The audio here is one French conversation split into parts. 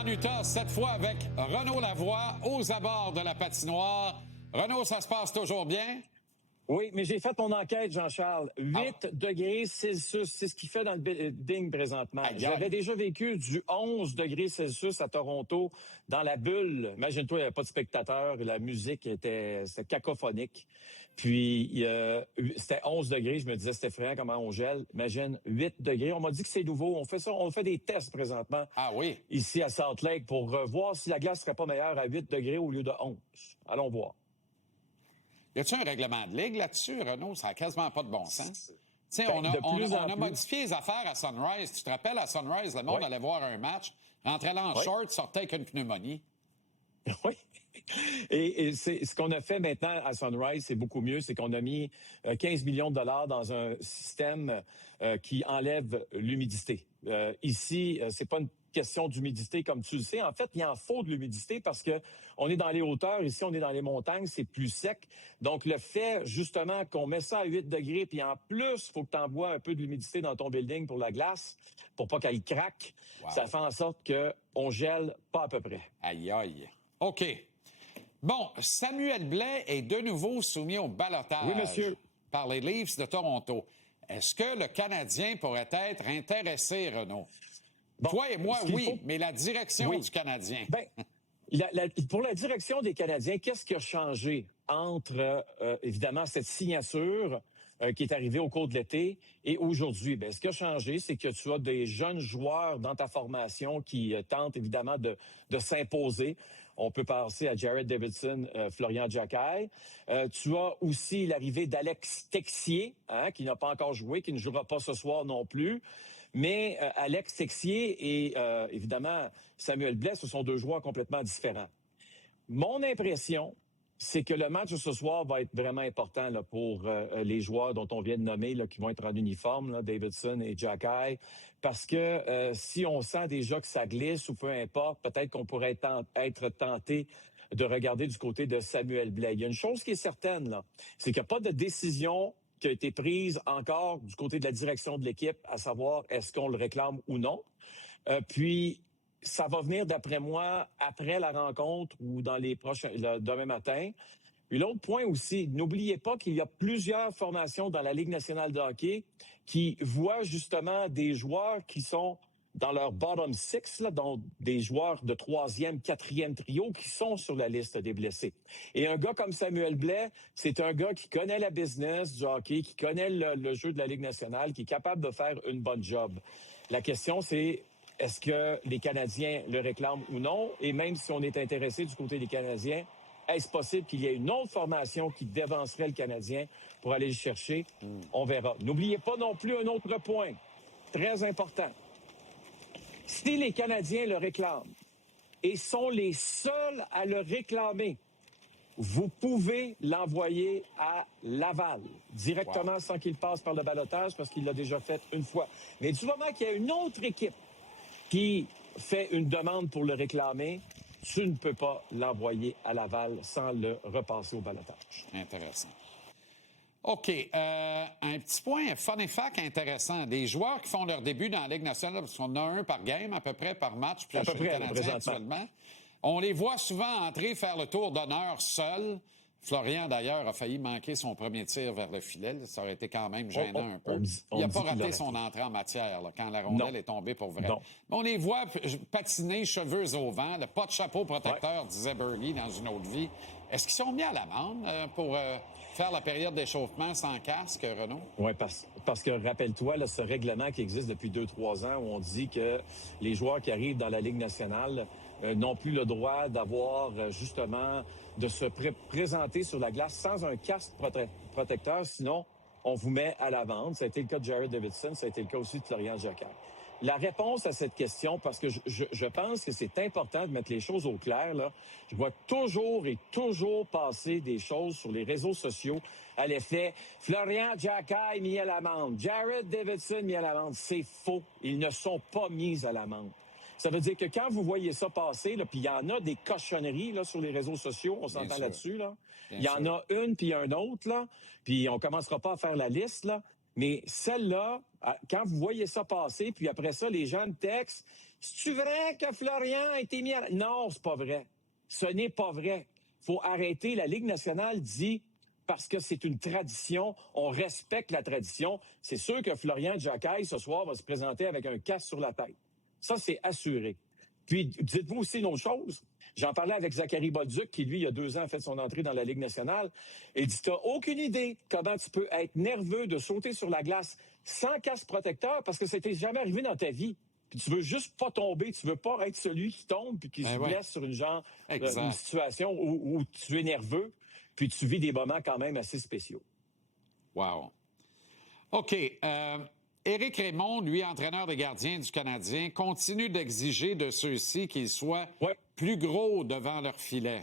en Utah, cette fois avec Renaud Lavoie aux abords de la patinoire. Renaud, ça se passe toujours bien? Oui, mais j'ai fait mon enquête, Jean-Charles. 8 degrés Celsius, c'est ce qu'il fait dans le building présentement. J'avais déjà vécu du 11 degrés Celsius à Toronto, dans la bulle. Imagine-toi, il n'y avait pas de spectateurs, la musique c'était cacophonique. Puis, c'était 11 degrés, je me disais, c'est effrayant comment on gèle. Imagine, 8 degrés. On m'a dit que c'est nouveau. On fait des tests présentement. Ah oui? Ici à Salt Lake pour voir si la glace serait pas meilleure à 8 degrés au lieu de 11. Allons voir. Y a-t-il un règlement de ligue là-dessus, Renaud? Ça n'a quasiment pas de bon sens. Tu sais, on a modifié les affaires à Sunrise. Tu te rappelles, à Sunrise, le monde allait voir un match, rentrait là en short, sortait avec une pneumonie. Oui. Et c'est ce qu'on a fait maintenant à Sunrise, c'est beaucoup mieux. C'est qu'on a mis 15 millions de dollars dans un système qui enlève l'humidité. Ici, c'est pas une question d'humidité, comme tu le sais. En fait, il en faut de l'humidité parce que on est dans les hauteurs. Ici, on est dans les montagnes. C'est plus sec. Donc, le fait, justement, qu'on met ça à 8 degrés, puis en plus, il faut que tu envoies un peu de l'humidité dans ton building pour la glace, pour pas qu'elle craque. Wow. Ça fait en sorte qu'on gèle pas à peu près. Aïe, aïe. OK. Bon, Samuel Blais est de nouveau soumis au ballottage. Oui, monsieur. Par les Leafs de Toronto. Est-ce que le Canadien pourrait être intéressé, Renaud? Bon, toi et moi, oui, mais la direction du Canadien. Ben, pour la direction des Canadiens, qu'est-ce qui a changé entre, évidemment, cette signature qui est arrivée au cours de l'été et aujourd'hui? Ben, ce qui a changé, c'est que tu as des jeunes joueurs dans ta formation qui tentent, évidemment, de s'imposer. On peut penser à Jared Davidson, Florian Giaccai. Tu as aussi l'arrivée d'Alex Texier, qui n'a pas encore joué, qui ne jouera pas ce soir non plus. Mais Alex Texier et évidemment Samuel Blais, ce sont deux joueurs complètement différents. Mon impression, c'est que le match de ce soir va être vraiment important là, pour les joueurs dont on vient de nommer, là, qui vont être en uniforme, là, Davidson et Giaccai, parce que si on sent déjà que ça glisse ou peu importe, peut-être qu'on pourrait être tenté de regarder du côté de Samuel Blais. Il y a une chose qui est certaine, là, c'est qu'il n'y a pas de décision qui a été prise encore du côté de la direction de l'équipe, à savoir est-ce qu'on le réclame ou non. Puis, ça va venir, d'après moi, après la rencontre ou dans les prochains, demain matin. Puis l'autre point aussi, n'oubliez pas qu'il y a plusieurs formations dans la Ligue nationale de hockey qui voient justement des joueurs qui sont dans leur bottom six, là, dont des joueurs de 3e, 4e trio qui sont sur la liste des blessés. Et un gars comme Samuel Blais, c'est un gars qui connaît la business du hockey, qui connaît le jeu de la Ligue nationale, qui est capable de faire une bonne job. La question, c'est est-ce que les Canadiens le réclament ou non? Et même si on est intéressé du côté des Canadiens, est-ce possible qu'il y ait une autre formation qui devancerait le Canadien pour aller le chercher? On verra. N'oubliez pas non plus un autre point, très important. Si les Canadiens le réclament et sont les seuls à le réclamer, vous pouvez l'envoyer à Laval, directement sans qu'il passe par le ballottage, parce qu'il l'a déjà fait une fois. Mais du moment qu'il y a une autre équipe qui fait une demande pour le réclamer, tu ne peux pas l'envoyer à Laval sans le repasser au ballottage. Intéressant. OK. Un petit point fun et fact intéressant. Des joueurs qui font leur début dans la Ligue nationale, parce qu'on a un par game, à peu près, par match, puis à peu près, actuellement. On les voit souvent entrer, faire le tour d'honneur seuls. Florian, d'ailleurs, a failli manquer son premier tir vers le filet. Ça aurait été quand même gênant un peu. Il n'a pas raté son entrée en matière là, quand la rondelle est tombée pour vrai. Non. On les voit patiner cheveux au vent, pas de chapeau protecteur, disait Burley dans une autre vie. Est-ce qu'ils sont mis à l'amende pour faire la période d'échauffement sans casque, Renaud? Oui, parce que rappelle-toi, là, ce règlement qui existe depuis 2-3 ans où on dit que les joueurs qui arrivent dans la Ligue nationale n'ont plus le droit d'avoir justement de se présenter sur la glace sans un casque protecteur, sinon on vous met à l'amende. Ça a été le cas de Jared Davidson, ça a été le cas aussi de Florian Giaccai. La réponse à cette question, parce que je pense que c'est important de mettre les choses au clair, là. Je vois toujours passer des choses sur les réseaux sociaux à l'effet Florian Giaccai mis à l'amende, Jared Davidson mis à l'amende. C'est faux. Ils ne sont pas mis à l'amende. Ça veut dire que quand vous voyez ça passer, là, puis il y en a des cochonneries là sur les réseaux sociaux, on s'entend là-dessus, là. Il y en a une puis un autre, là, puis on commencera pas à faire la liste, là. Mais celle-là, quand vous voyez ça passer, puis après ça, les gens me textent, « C'est-tu vrai que Florian a été mis à... » Non, c'est pas vrai. Ce n'est pas vrai. Faut arrêter. La Ligue nationale dit, parce que c'est une tradition, on respecte la tradition. C'est sûr que Florian Jacquet, ce soir, va se présenter avec un casque sur la tête. Ça, c'est assuré. Puis, dites-vous aussi une autre chose. J'en parlais avec Zachary Bolduc, qui, lui, il y a 2 ans, a fait son entrée dans la Ligue nationale. Il dit, t'as aucune idée comment tu peux être nerveux de sauter sur la glace sans casque protecteur parce que ça t'est jamais arrivé dans ta vie. Puis tu veux juste pas tomber, tu veux pas être celui qui tombe puis qui se blesse sur une situation où tu es nerveux puis tu vis des moments quand même assez spéciaux. Wow. OK. Éric Raymond, lui, entraîneur des gardiens du Canadien, continue d'exiger de ceux-ci qu'ils soient plus gros devant leur filet.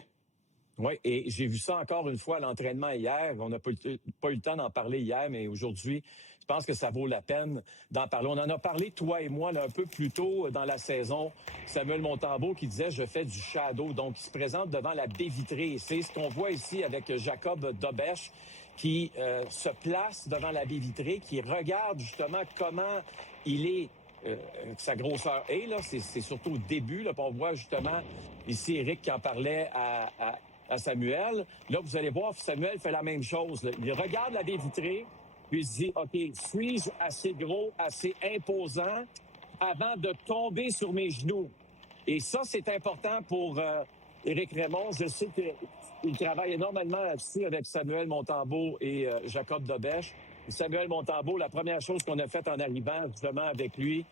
Oui, et j'ai vu ça encore une fois à l'entraînement hier. On n'a pas eu le temps d'en parler hier, mais aujourd'hui, je pense que ça vaut la peine d'en parler. On en a parlé, toi et moi, là, un peu plus tôt dans la saison. Samuel Montembeault qui disait « Je fais du shadow ». Donc, il se présente devant la baie vitrée. C'est ce qu'on voit ici avec Jacob Dobèche qui se place devant la baie vitrée, qui regarde justement comment il est, sa grosseur est. Là, c'est surtout au début. Là, on voit justement ici Éric qui en parlait à Samuel. Là, vous allez voir, Samuel fait la même chose. Là. Il regarde la baie vitrée, puis il se dit, OK, suis-je assez gros, assez imposant avant de tomber sur mes genoux? Et ça, c'est important pour Éric Raymond. Je sais qu'il travaille énormément là-dessus avec Samuel Montembeault et Jacob Dobèche. Samuel Montembeault, la première chose qu'on a faite en arrivant justement avec lui,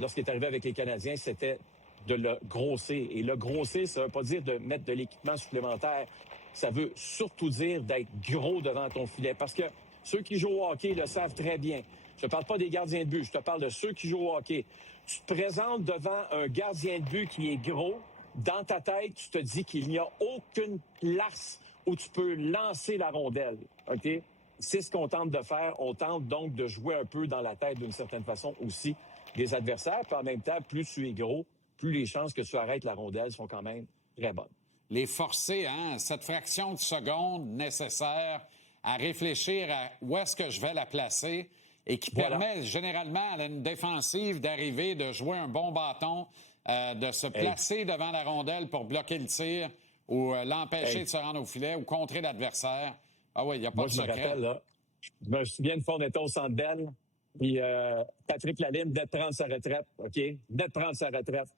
lorsqu'il est arrivé avec les Canadiens, c'était de le grosser. Et le grosser, ça ne veut pas dire de mettre de l'équipement supplémentaire. Ça veut surtout dire d'être gros devant ton filet. Parce que ceux qui jouent au hockey le savent très bien. Je ne parle pas des gardiens de but, je te parle de ceux qui jouent au hockey. Tu te présentes devant un gardien de but qui est gros. Dans ta tête, tu te dis qu'il n'y a aucune place où tu peux lancer la rondelle. OK? C'est ce qu'on tente de faire. On tente donc de jouer un peu dans la tête d'une certaine façon aussi des adversaires. Puis en même temps, plus tu es gros, plus les chances que tu arrêtes la rondelle sont quand même très bonnes. Les forcer, hein, cette fraction de seconde nécessaire à réfléchir à où est-ce que je vais la placer et qui permet généralement à une défensive d'arriver, de jouer un bon bâton, de se placer devant la rondelle pour bloquer le tir ou l'empêcher de se rendre au filet ou contrer l'adversaire. Ah oui, il n'y a pas de secret. Rappelle, là, je me souviens une fois, on était au Centre Bell, puis Patrick Lalime venait de prendre sa retraite, OK? Venait de prendre sa retraite.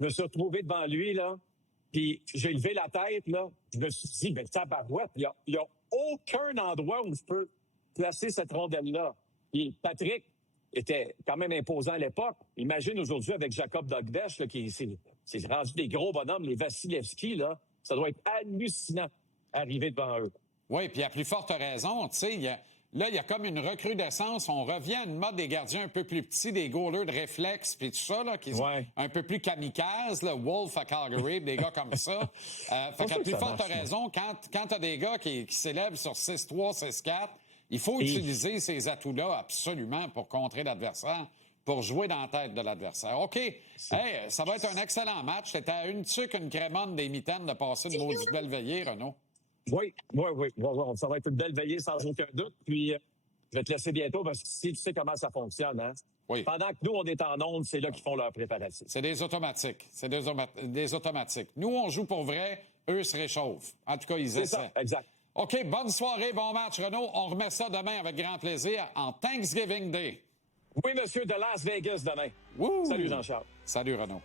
Je me suis retrouvé devant lui, là, puis j'ai levé la tête, là. Je me suis dit, ben tabarouette, il y a aucun endroit où je peux placer cette rondelle-là. Puis Patrick était quand même imposant à l'époque. Imagine aujourd'hui avec Jacob Dobèche, qui s'est rendu des gros bonhommes, les Vasilevski, là. Ça doit être hallucinant arriver devant eux. Oui, puis à plus forte raison, tu sais, là, il y a comme une recrudescence. On revient à une mode des gardiens un peu plus petits, des goalers de réflexe, puis tout ça, là, qui sont un peu plus kamikazes, là, Wolf à Calgary, des gars comme ça. Fait qu'à plus forte raison, quand tu as des gars qui s'élèvent sur 6-3, 6-4, il faut utiliser ces atouts-là absolument pour contrer l'adversaire, pour jouer dans la tête de l'adversaire. OK, hey, ça va être un excellent match. C'était à une tuque, une crémone des mitaines de passer de maudite belle veillée, Renaud. Oui. Ça va être une belle veillée sans aucun doute. Puis, je vais te laisser bientôt parce que si tu sais comment ça fonctionne, hein? Oui. Pendant que nous, on est en onde, c'est là qu'ils font leur préparation. C'est des automatiques. C'est des automatiques. Nous, on joue pour vrai. Eux se réchauffent. En tout cas, ils essaient. C'est ça, exact. OK, bonne soirée, bon match, Renaud. On remet ça demain avec grand plaisir en Thanksgiving Day. Oui, monsieur, de Las Vegas demain. Wouh! Salut, Jean-Charles. Salut, Renaud.